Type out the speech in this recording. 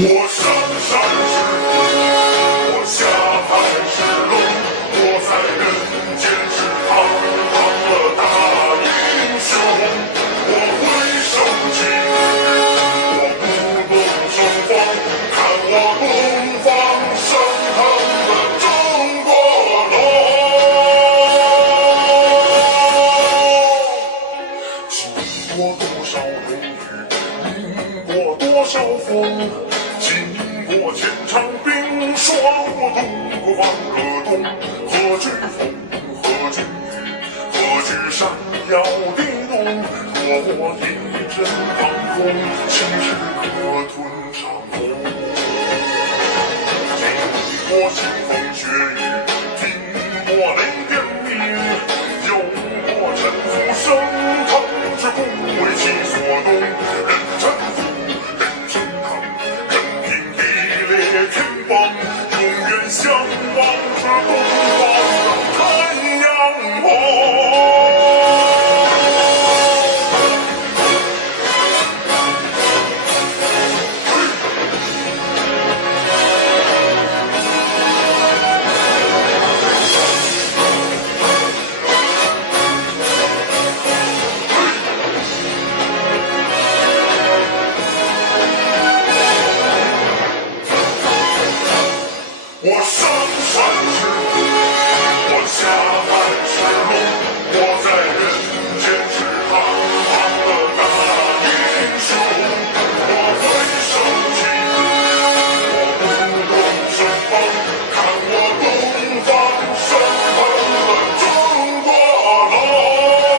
我上山是虎，我下海是龙，我在人间是堂堂的大英雄。我会收起，我舞动生风，看我东方升腾的中国龙。经过多少风雨，迎过多少风。经过千场冰霜，我渡过黄河东。何惧风，何惧雨，何惧山摇地动？若我一阵狂风，岂是可吞长空？经过腥风血雨。